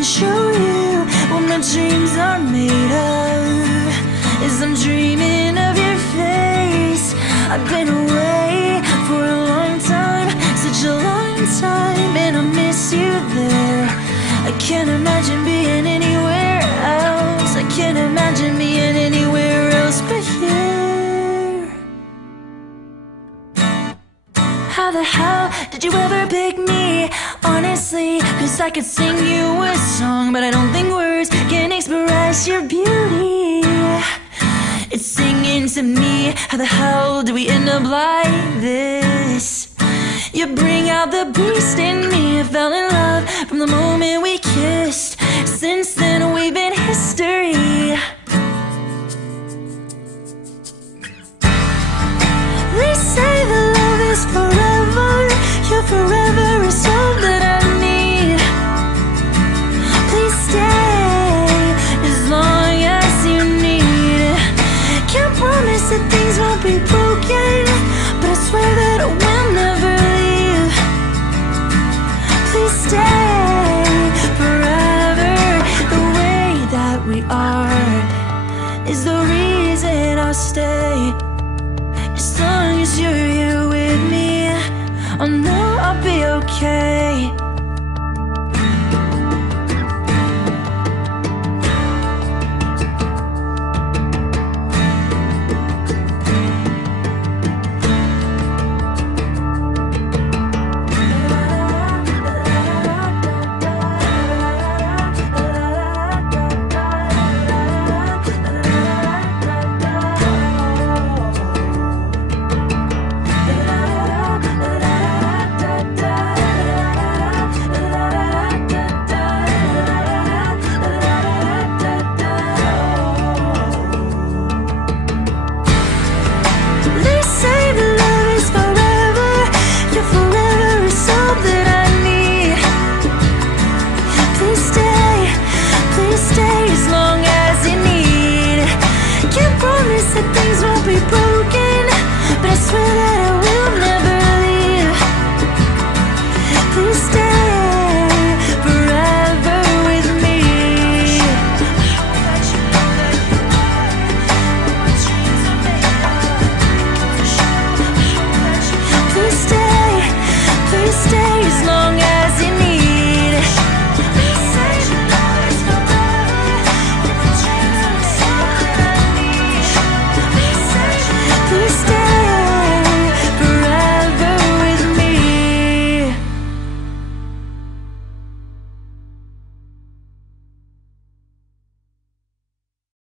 can show you what my dreams are made of. As I'm dreaming of your face, I've been away for a long time, such a long time, and I miss you there. I can't imagine being anywhere else. I can't imagine being anywhere else but here. How the hell did you ever pick me? Honestly, 'cause I could sing you a song, but I don't think words can express your beauty. It's singing to me. How the hell do we end up like this? You bring out the beast in me. I fell in love from the moment we kissed. Since then we've been history.